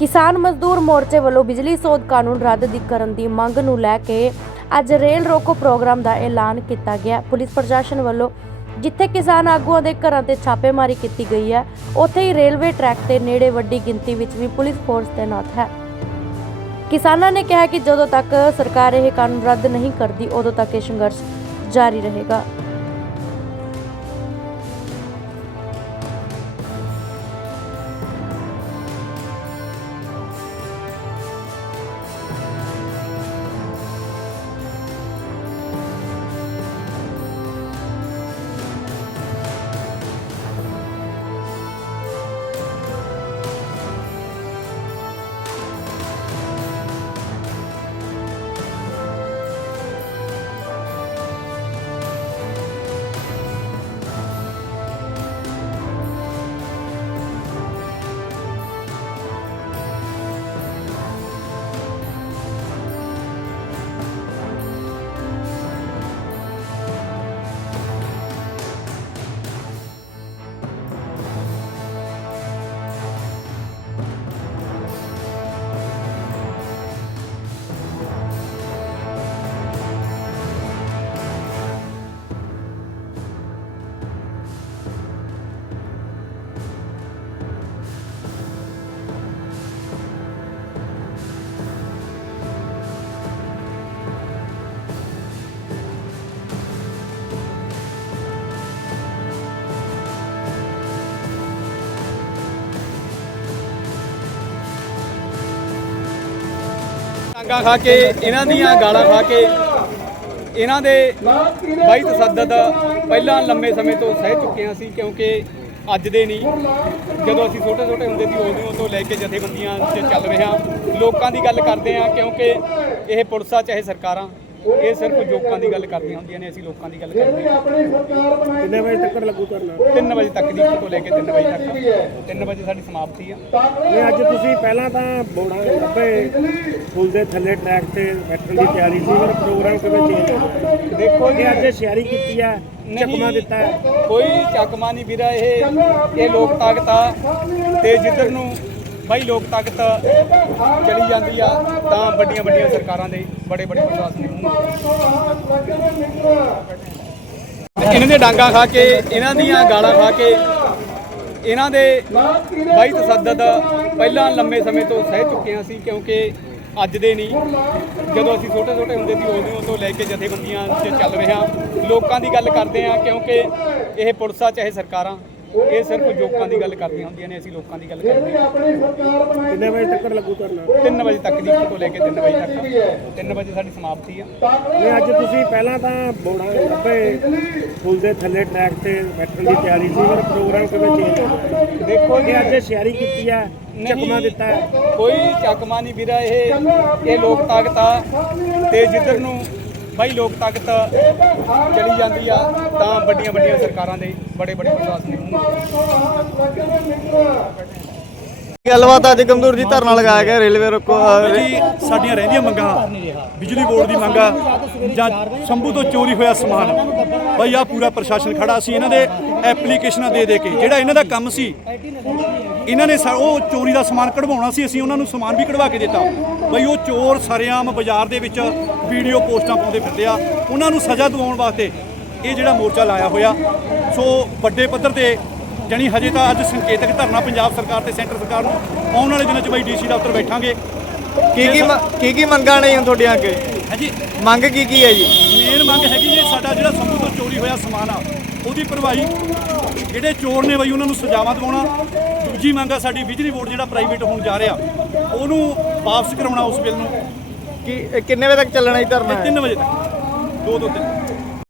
ਕਿਸਾਨ ਮਜ਼ਦੂਰ ਮੋਰਚੇ ਵੱਲੋਂ ਬਿਜਲੀ ਸੋਧ ਕਾਨੂੰਨ ਰੱਦ ਦੀ ਕਰਨ ਦੀ ਮੰਗ ਨੂੰ ਲੈ ਕੇ ਅੱਜ ਰੇਲ ਰੋਕੋ ਪ੍ਰੋਗਰਾਮ ਦਾ ਐਲਾਨ ਕੀਤਾ ਗਿਆ। ਪੁਲਿਸ ਪ੍ਰਸ਼ਾਸਨ ਵੱਲੋਂ ਜਿੱਥੇ ਕਿਸਾਨ ਆਗੂਆਂ ਦੇ ਘਰਾਂ ਤੇ ਛਾਪੇਮਾਰੀ ਕੀਤੀ ਗਈ ਹੈ, ਉੱਥੇ ਹੀ ਰੇਲਵੇ ਟਰੈਕ ਤੇ ਨੇੜੇ ਵੱਡੀ ਗਿਣਤੀ ਵਿੱਚ ਵੀ ਪੁਲਿਸ ਫੋਰਸ ਤੈਨਾਤ ਹੈ। ਕਿਸਾਨਾਂ ਨੇ ਕਿਹਾ ਕਿ ਜਦੋਂ ਤੱਕ ਸਰਕਾਰ ਇਹ ਕਾਨੂੰਨ ਰੱਦ ਨਹੀਂ ਕਰਦੀ, ਉਦੋਂ ਤੱਕ ਇਹ ਸੰਘਰਸ਼ ਜਾਰੀ ਰਹੇਗਾ। ਡਾਂਗਾ ਖਾ ਕੇ, ਇਹਨਾਂ ਦੀਆਂ ਗਾਲਾਂ ਖਾ ਕੇ, ਇਹਨਾਂ ਦੇ ਬਾਈ ਤਸੱਦਦ ਪਹਿਲਾਂ ਲੰਮੇ ਸਮੇਂ ਤੋਂ ਸਹਿ ਚੁੱਕੇ ਹਾਂ ਅਸੀਂ ਕਿਉਂਕਿ ਅੱਜ ਦੇ ਨਹੀਂ। ਜਦੋਂ ਅਸੀਂ ਛੋਟੇ ਛੋਟੇ ਹੁੰਦੇ ਸੀ, ਉਦੋਂ ਤੋਂ ਲੈ ਕੇ ਜਥੇਬੰਦੀਆਂ 'ਚ ਚੱਲ ਰਹੇ ਹਾਂ। ਲੋਕਾਂ ਦੀ ਗੱਲ ਕਰਦੇ ਹਾਂ ਕਿਉਂਕਿ ਇਹ ਪੁਲਿਸਾਂ ਚਾਹੇ ਸਰਕਾਰਾਂ। ਇਹ ਸਿਰਫ ਲੋਕਾਂ ਦੀ ਗੱਲ ਕਰਦੀਆਂ ਹੁੰਦੀਆਂ ਨੇ ਅਸੀਂ ਲੋਕਾਂ ਦੀ ਗੱਲ ਕਰਦੇ ਹਾਂ। ਕਿੰਨੇ ਵਜੇ ਤੱਕ ਲੱਗੂ ਕਰਨਾ 3 ਵਜੇ ਤੱਕ ਦੀ ਤੋਂ ਲੈ ਕੇ 3 ਵਜੇ ਤੱਕ। 3 ਵਜੇ ਸਾਡੀ ਸਮਾਪਤੀ ਆ। ਇਹ ਅੱਜ ਤੁਸੀਂ ਪਹਿਲਾਂ ਤਾਂ ਬੋੜਾ ਲੱਭੇ ਪੁਲ ਦੇ ਥੱਲੇ ਟਰੈਕ ਤੇ ਬੈਠਣ ਦੀ ਤਿਆਰੀ ਸੀ ਪਰ ਪ੍ਰੋਗਰਾਮ ਕਿਵੇਂ ਚੇਂਜ ਹੋ ਗਿਆ ਦੇਖੋ ਕਿ ਅੱਜ ਸ਼ਿਆਰੀ ਕੀਤੀ ਆ ਚੱਕਮਾ ਦਿੱਤਾ ਕੋਈ ਚੱਕਮਾ ਨਹੀਂ ਵੀਰਾ ਇਹ ਇਹ ਲੋਕ ਤਾਕਤ ਆ ਤੇ ਜਿੱਧਰ ਨੂੰ ਬਾਈ ਲੋਕ ਤਾਕਤ ਚਲੀ ਜਾਂਦੀ ਆ, ਤਾਂ ਵੱਡੀਆਂ ਵੱਡੀਆਂ ਸਰਕਾਰਾਂ ਦੇ ਬੜੇ ਬੜੇ ਪ੍ਰਸ਼ਾਸਨ ਦੇ ਇਹਨਾਂ ਦੇ ਡਾਂਗਾ ਖਾ ਕੇ, ਇਹਨਾਂ ਦੀਆਂ ਗਾਲਾਂ ਖਾ ਕੇ, ਇਹਨਾਂ ਦੇ ਬਾਈ ਤਸੱਦਦ ਪਹਿਲਾਂ ਲੰਮੇ ਸਮੇਂ ਤੋਂ ਸਹਿ ਚੁੱਕੇ ਸੀ ਕਿਉਂਕਿ ਅੱਜ ਦੇ ਨਹੀਂ, ਜਦੋਂ ਅਸੀਂ ਛੋਟੇ ਛੋਟੇ ਹੁੰਦੇ ਸੀ, ਉਦੋਂ ਤੋਂ ਲੈ ਕੇ ਜਥੇਬੰਦੀਆਂ 'ਚ ਚੱਲ ਰਹੇ ਹਾਂ। ਲੋਕਾਂ ਦੀ ਗੱਲ ਕਰਦੇ ਹਾਂ, ਕਿਉਂਕਿ ਇਹ ਪੁਲਿਸਾਂ ਚਾਹੇ ਸਰਕਾਰਾਂ। ਇਹ ਸਿਰਫ ਲੋਕਾਂ ਦੀ ਗੱਲ ਕਰਦੀਆਂ ਹੁੰਦੀਆਂ ਨੇ ਅਸੀਂ ਲੋਕਾਂ ਦੀ ਗੱਲ ਕਰਦੇ ਹਾਂ। ਕਿੰਨੇ ਵਜੇ ਤੱਕ ਲੱਗੂ ਕਰਨਾ 3 ਵਜੇ ਤੱਕ ਦੀ ਤੋਂ ਲੈ ਕੇ 3 ਵਜੇ ਤੱਕ। 3 ਵਜੇ ਸਾਡੀ ਸਮਾਪਤੀ ਆ। ਇਹ ਅੱਜ ਤੁਸੀਂ ਪਹਿਲਾਂ ਤਾਂ ਬੋੜਾ ਲੱਭੇ ਪੁਲ ਦੇ ਥੱਲੇ ਟਰੈਕ ਤੇ ਬੈਠਣ ਦੀ ਤਿਆਰੀ ਸੀ ਪਰ ਪ੍ਰੋਗਰਾਮ ਕਿਵੇਂ ਚੇਂਜ ਹੋ ਗਿਆ ਦੇਖੋ ਕਿ ਅੱਜ ਸ਼ਿਆਰੀ ਕੀਤੀ ਆ ਚੱਕਮਾ ਦਿੱਤਾ। ਕੋਈ ਚੱਕਮਾ ਨਹੀਂ ਵੀਰਾ ਇਹ ਇਹ ਲੋਕ ਤਾਕਤ ਆ ਤੇ ਜਿੱਧਰ ਨੂੰ ਬਾਈ ਲੋਕ ਤਾਕਤ ਚਲੀ ਜਾਂਦੀ ਆ, ਤਾਂ ਵੱਡੀਆਂ ਵੱਡੀਆਂ ਸਰਕਾਰਾਂ ਦੇ ਬੜੇ ਬੜੇ ਪ੍ਰਸ਼ਾਸਨ ਦੇ ਗੱਲਬਾਤ ਅੱਜ ਗੰਦੂਰ ਜੀ ਧਰਨਾ ਲਗਾਇਆ ਗਿਆ ਰੇਲਵੇ ਰੋਕੋ ਜੀ ਸਾਡੀਆਂ ਰਹਿੰਦੀਆਂ ਮੰਗਾਂ ਬਿਜਲੀ ਬੋਰਡ ਦੀ ਮੰਗ ਆ ਜਾਂ ਸ਼ੰਭੂ ਤੋਂ ਚੋਰੀ ਹੋਇਆ ਸਮਾਨ। ਬਈ ਆ ਪੂਰਾ ਪ੍ਰਸ਼ਾਸਨ ਖੜਾ ਸੀ ਇਹਨਾਂ ਦੇ ਐਪਲੀਕੇਸ਼ਨਾਂ ਦੇ ਦੇ ਕੇ ਜਿਹੜਾ ਇਹਨਾਂ ਦਾ ਕੰਮ ਸੀ ਇਹਨਾਂ ਨੇ ਉਹ ਚੋਰੀ ਦਾ ਸਮਾਨ ਕਢਵਾਉਣਾ ਸੀ ਅਸੀਂ ਉਹਨਾਂ ਨੂੰ ਸਮਾਨ ਵੀ ਕਢਵਾ ਕੇ ਦਿੱਤਾ। ਬਈ ਉਹ ਚੋਰ ਸਰੇਆਮ ਬਾਜ਼ਾਰ ਦੇ ਵਿੱਚ ਵੀਡੀਓ ਪੋਸਟਾਂ ਪਾਉਂਦੇ ਫਿਰਦੇ ਆ ਉਹਨਾਂ ਨੂੰ ਸਜ਼ਾ ਦਿਵਾਉਣ ਵਾਸਤੇ ਇਹ ਜਿਹੜਾ ਮੋਰਚਾ ਲਾਇਆ ਹੋਇਆ ਸੋ ਵੱਡੇ ਪੱਧਰ ਤੇ ਜਾਣੀ ਹਜੇ ਤਾਂ ਅੱਜ ਸੰਕੇਤਕ ਧਰਨਾ ਪੰਜਾਬ ਸਰਕਾਰ ਤੇ ਸੈਂਟਰ ਸਰਕਾਰ ਨੂੰ ਆਉਣ ਵਾਲੇ ਦਿਨਾਂ 'ਚ ਬਈ ਡੀਸੀ ਦਫ਼ਤਰ ਬੈਠਾਂਗੇ। ਕੀ ਕੀ ਕੀ ਕੀ ਮੰਗਾਂ ਨੇ ਹੁਣ ਤੁਹਾਡੀਆਂ ਅੱਗੇ? ਹਾਂਜੀ। ਮੰਗ ਕੀ ਕੀ ਹੈ ਜੀ? ਮੇਨ ਮੰਗ ਹੈਗੀ ਜੀ ਸਾਡਾ ਜਿਹੜਾ ਸੰਭੂ ਤੋਂ ਚੋਰੀ ਹੋਇਆ ਸਮਾਨ ਆ ਉਹਦੀ ਭਰਵਾਈ ਜਿਹੜੇ ਚੋਰ ਨੇ ਬਈ ਉਹਨਾਂ ਨੂੰ ਸਜ਼ਾਵਾਂ ਦਿਵਾਉਣਾ। ਦੂਜੀ ਮੰਗ ਆ ਸਾਡੀ ਬਿਜਲੀ ਬੋਰਡ ਜਿਹੜਾ ਪ੍ਰਾਈਵੇਟ ਹੋਣ ਜਾ ਰਿਹਾ ਉਹਨੂੰ ਵਾਪਸ ਕਰਾਉਣਾ ਉਸ ਬਿੱਲ ਨੂੰ। ਕੀ ਕਿੰਨੇ ਵਜੇ ਤੱਕ ਚੱਲਣਾ ਜੀ ਧਰਨਾ? 3 ਵਜੇ ਤੱਕ। ਦੋ ਦੋ ਤਿੰਨ